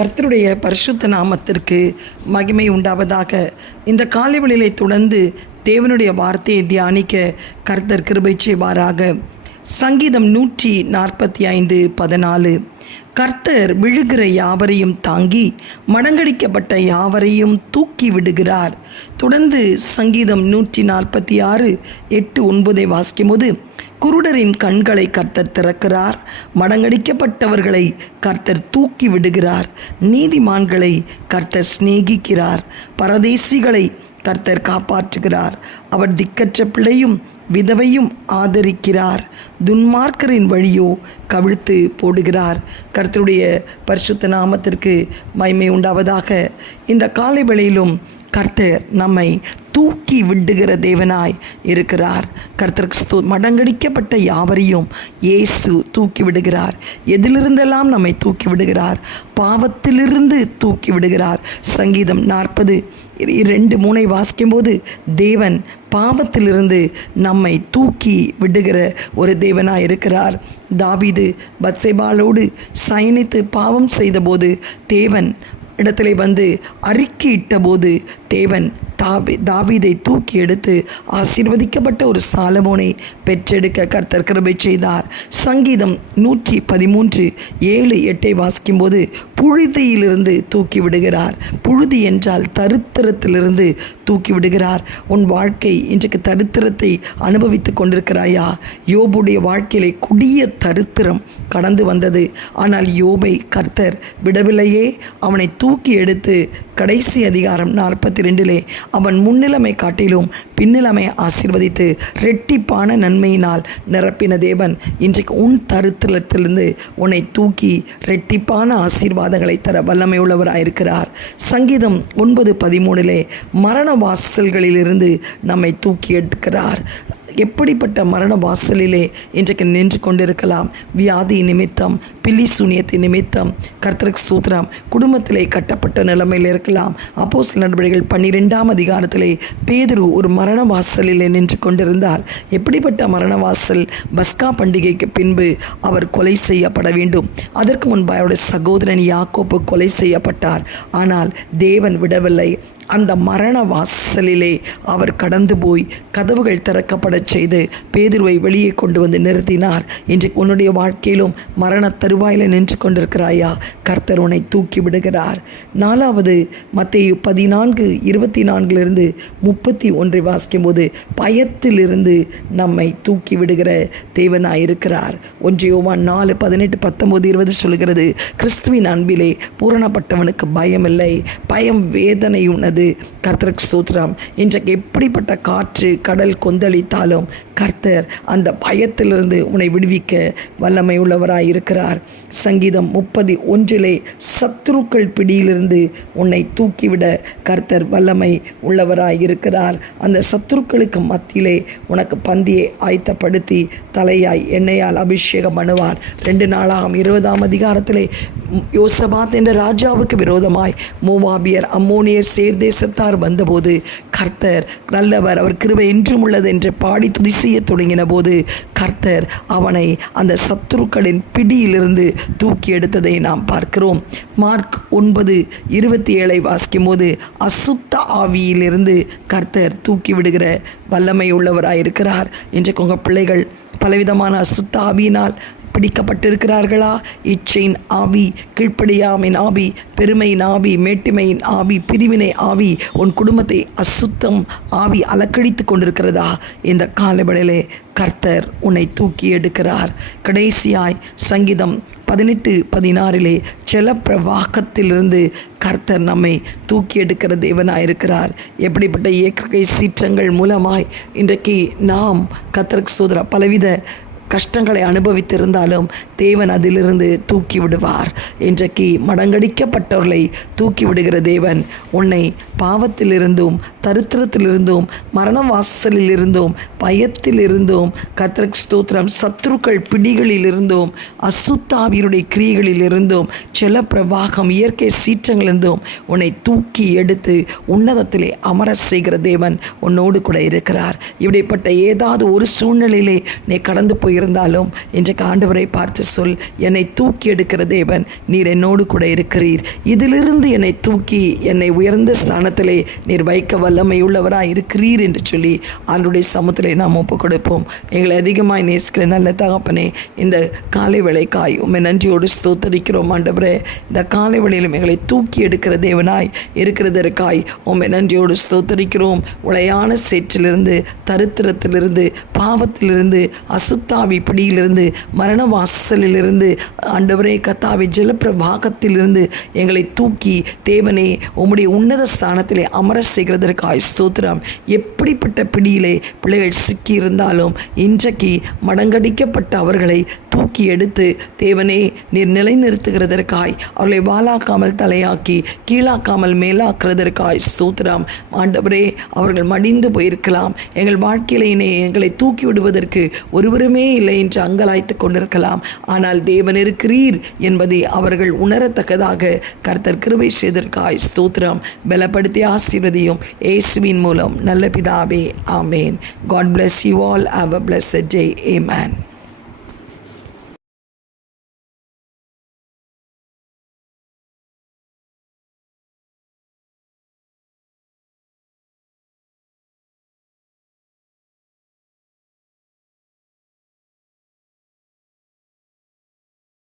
கர்த்தருடைய பரிசுத்த நாமத்திற்கு மகிமை உண்டாவதாக. இந்த காலைவெளியிலே தொடர்ந்து தேவனுடைய வார்த்தையை தியானிக்க கர்த்தர் கிருபை செய்வாராக. சங்கீதம் 145:14. கர்த்தர் விழுகிற யாவரையும் தாங்கி மடங்கடிக்கப்பட்ட யாவரையும் தூக்கி விடுகிறார். தொடர்ந்து சங்கீதம் 146:8-9 வாசிக்கும் போது, குருடரின் கண்களை கர்த்தர் திறக்கிறார், மடங்கடிக்கப்பட்டவர்களை கர்த்தர் தூக்கி விடுகிறார், நீதிமான்களை கர்த்தர் சிநேகிக்கிறார், பரதேசிகளை கர்த்தர் காப்பாற்றுகிறார், அவர் திக்கற்ற பிள்ளையும் விதவையும் ஆதரிக்கிறார், துன்மார்க்கரின் வழியோ கவிழ்த்து போடுகிறார். கர்த்தருடைய பரிசுத்த நாமத்திற்கு மகிமை உண்டாவதாக. இந்த காலை வேளையிலும் கர்த்தர் நம்மை தூக்கி விடுகிற தேவனாய் இருக்கிறார். கர்த்தருக்கு மடங்கடிக்கப்பட்ட யாவரையும் இயேசு தூக்கி விடுகிறார். எதிலிருந்தெல்லாம் நம்மை தூக்கி விடுகிறார்? பாவத்திலிருந்து தூக்கி விடுகிறார். சங்கீதம் 40:2-3 வாசிக்கும்போது, தேவன் பாவத்திலிருந்து நம்மை தூக்கி விடுகிற ஒரு தேவனாய் இருக்கிறார். தாவீது பத்சேபாளோடு சயனித்து பாவம் செய்தபோது தேவன் இடத்திலே வந்து அறிக்கையிட்ட போது தேவன் தாவீதை தூக்கி எடுத்து ஆசீர்வதிக்கப்பட்ட ஒரு சாலமோனை பெற்றெடுக்க கர்த்தர் கிருபை செய்தார். சங்கீதம் 113:7-8 வாசிக்கும்போது, புழுதியிலிருந்து தூக்கி விடுகிறார். புழுதி என்றால் தரித்திரத்திலிருந்து தூக்கி விடுகிறார். உன் வாழ்க்கை இன்றைக்கு தரித்திரத்தை அனுபவித்து கொண்டிருக்கிறாயா? யோபுடைய வாழ்க்கையிலே கொடிய தரித்திரம் கடந்து வந்தது. ஆனால் யோபை கர்த்தர் விடவில்லையே. அவனை தூக்கி எடுத்து கடைசி அதிகாரம் 42 அவன் முன்னிலைமை காட்டிலும் பின்னிலைமை ஆசீர்வதித்து ரெட்டிப்பான நன்மையினால் நிரப்பின தேவன் இன்றைக்கு உன் தரித்திரத்திலிருந்து உன்னை தூக்கி ரெட்டிப்பான ஆசீர்வாதங்களை தர வல்லமை உள்ளவராயிருக்கிறார். சங்கீதம் 9:13 மரண வாசல்களிலிருந்து நம்மை தூக்கி எடுக்கிறார். எப்படிப்பட்ட மரண வாசலிலே இன்றைக்கு நின்று கொண்டிருக்கலாம்? வியாதி நிமித்தம், பில்லி சூனியத்தின் நிமித்தம், கர்த்தருக்கு ஸ்தோத்திரம், குடும்பத்திலே கட்டப்பட்ட நிலைமையில் இருக்கலாம். அப்போஸ்தலர் நடவடிக்கைகள் 12ஆம் அதிகாரத்திலே பேதுரு ஒரு மரண வாசலிலே நின்று கொண்டிருந்தார். எப்படிப்பட்ட மரண வாசல்? பஸ்கா பண்டிகைக்கு பின்பு அவர் கொலை செய்யப்பட வேண்டும். அதற்கு முன்பு அவருடைய சகோதரன் யாக்கோபு கொலை செய்யப்பட்டார். ஆனால் தேவன் விடவில்லை. அந்த மரண வாசலிலே அவர் கடந்து போய் கதவுகள் திறக்கப்பட செய்து பேதுருவை வெளியே கொண்டு வந்து நிறுத்தினார். இன்றைக்கு உன்னுடைய வாழ்க்கையிலும் மரண தருவாயில் நின்று கொண்டிருக்கிறாயா? கர்த்தர் உன்னை தூக்கி விடுகிறார். 4வது மத்தேயு 14:24-31 வாசிக்கும்போது, பயத்திலிருந்து நம்மை தூக்கி விடுகிற தேவனாயிருக்கிறார். 1 யோவான் 4:18-19-20 சொல்கிறது, கிறிஸ்துவின் அன்பிலே பூரணப்பட்டவனுக்கு பயமில்லை, பயம் வேதனை உன்னது. கர்த்தருக்கு ஸ்தோத்திரம். இன்றைக்கு எப்படிப்பட்ட காற்று கடல் கொந்தளித்தாலும் கர்த்தர் அந்த பயத்திலிருந்து உன்னை விடுவிக்க வல்லமை உள்ளவராய் இருக்கிறார். சங்கீதம் 30:1 சத்துருக்கள் பிடியிலிருந்து உன்னை தூக்கிவிட கர்த்தர் வல்லமை உள்ளவராய் இருக்கிறார். அந்த சத்துருக்களுக்கு மத்தியிலே உனக்கு பந்தியை ஆயத்தப்படுத்தி தலையாய் எண்ணெயால் அபிஷேகம் பண்ணுவார். 2 நாளாகும் 20ஆம் அதிகாரத்திலே யோசபாத் என்ற ராஜாவுக்கு விரோதமாய் மோவாபியர், அம்மோனியர், தேசத்தார் வந்தபோது கர்த்தர் நல்லவர், அவர் கிருபை என்றும் உள்ளது என்று பாடி துதி செய்ய தொடங்கின போது கர்த்தர் அவனை அந்த சத்துருக்களின் பிடியிலிருந்து தூக்கி எடுத்ததை நாம் பார்க்கிறோம். மார்க் 9:27 வாசிக்கும் போது, அசுத்த ஆவியிலிருந்து கர்த்தர் தூக்கி விடுகிற வல்லமை உள்ளவராயிருக்கிறார். இன்றைக்கு உங்கள் பிள்ளைகள் பலவிதமான அசுத்த ஆவியினால் பிடிக்கப்பட்டிருக்கிறார்களா? இச்சையின் ஆவி, கீழ்ப்படியாமையின் ஆவி, பெருமையின் ஆவி, மேட்டிமையின் ஆவி, பிரிவினை ஆவி உன் குடும்பத்தை அசுத்தம் ஆவி அலக்கழித்து கொண்டிருக்கிறதா? இந்த காலவெளியிலே கர்த்தர் உன்னை தூக்கி எடுக்கிறார். கடைசியாய் சங்கீதம் 18:16 ஜலப்பிரவாகத்திலிருந்து கர்த்தர் நம்மை தூக்கி எடுக்கிற தேவனாயிருக்கிறார். எப்படிப்பட்ட இயற்கை சீற்றங்கள் மூலமாய் இன்றைக்கு நாம் கர்த்தருக்கு சோதர பலவித கஷ்டங்களை அனுபவித்திருந்தாலும் தேவன் அதிலிருந்து தூக்கி விடுவார். இன்றைக்கு மடங்கடிக்கப்பட்டவர்களை தூக்கி விடுகிற தேவன் உன்னை பாவத்திலிருந்தும் தரித்திரத்திலிருந்தும் மரண வாசலிலிருந்தும் பயத்திலிருந்தும் கர்த்தருக்கு ஸ்தோத்திரம் சத்துருக்கள் பிடிகளிலிருந்தும் அசுத்தாவியருடைய கிரியைகளிலிருந்தும் செல பிரவாகம் இயற்கை சீற்றங்களிலிருந்தும் உன்னை தூக்கி எடுத்து உன்னதத்திலே அமர செய்கிற தேவன் உன்னோடு கூட இருக்கிறார். இப்படிப்பட்ட ஏதாவது ஒரு சூழ்நிலையிலே நீ கடந்து போய் இருந்தாலும் இன்றைக்கு ஆண்டவரை பார்த்து சொல், என்னை தூக்கி எடுக்கிற தேவன் நீர் என்னோடு கூட இருக்கிறீர். இதிலிருந்து என்னை தூக்கி என்னை உயர்ந்த ஸ்தானத்திலே நீர் வைக்க வல்லமையுள்ளவராக இருக்கிறீர் என்று சொல்லி ஆண்டுடைய சமூகத்திலே நாம் ஒப்புக் கொடுப்போம். எங்களை அதிகமாய் நேசிக்கிற நல்ல தகப்பனே, இந்த காலை வேளைக்காய் உம்மை நன்றியோடு ஸ்தோத்தரிக்கிறோம். ஆண்டவரே, இந்த காலை வேளையிலும் எங்களை தூக்கி எடுக்கிற தேவனாய் இருக்கிறதற்காய் உம்மை நன்றியோடு ஸ்தோத்தரிக்கிறோம். உளையான சேற்றிலிருந்து, தரித்திரத்திலிருந்து, பாவத்திலிருந்து, அசுத்தாவி பிடியிலிருந்து, மரண வாசலிலிருந்து, ஆண்டவரே கத்தாவி ஜலப்பிரவாகத்திலிருந்து எங்களை தூக்கி தேவனே உம்முடைய உன்னத ஸ்தானத்திலே அமர செய்கிறதற்காய் ஸ்தோத்திரம். எப்படிப்பட்ட பிடியிலே பிள்ளைகள் சிக்கியிருந்தாலும் இன்றைக்கு மடங்கடிக்கப்பட்ட அவர்களை தூக்கி எடுத்து தேவனே நீர் நிலைநிறுத்துகிறதற்காய் அவர்களை வாலாக்காமல் தலையாக்கி கீழாக்காமல் மேலாக்குறதற்காய் ஸ்தோத்திரம். ஆண்டவரே, அவர்கள் மடிந்து போயிருக்கலாம், எங்கள் வாழ்க்கையிலே எங்களை தூக்கி விடுவதற்கு ஒருவருமே இல்லை என்று அங்கலாய்த்து கொண்டிருக்கலாம். ஆனால் தேவன் இருக்கிறீர் என்பதை அவர்கள் உணரத்தக்கதாக கர்த்தர் கிருபை செய்ததற்காய் ஸ்தோத்திரம். பலப்படுத்தி ஆசீர்வதியும் இயேசுவின் மூலம் நல்ல பிதாவே, ஆமேன். God bless you all. Have a blessed day. Amen.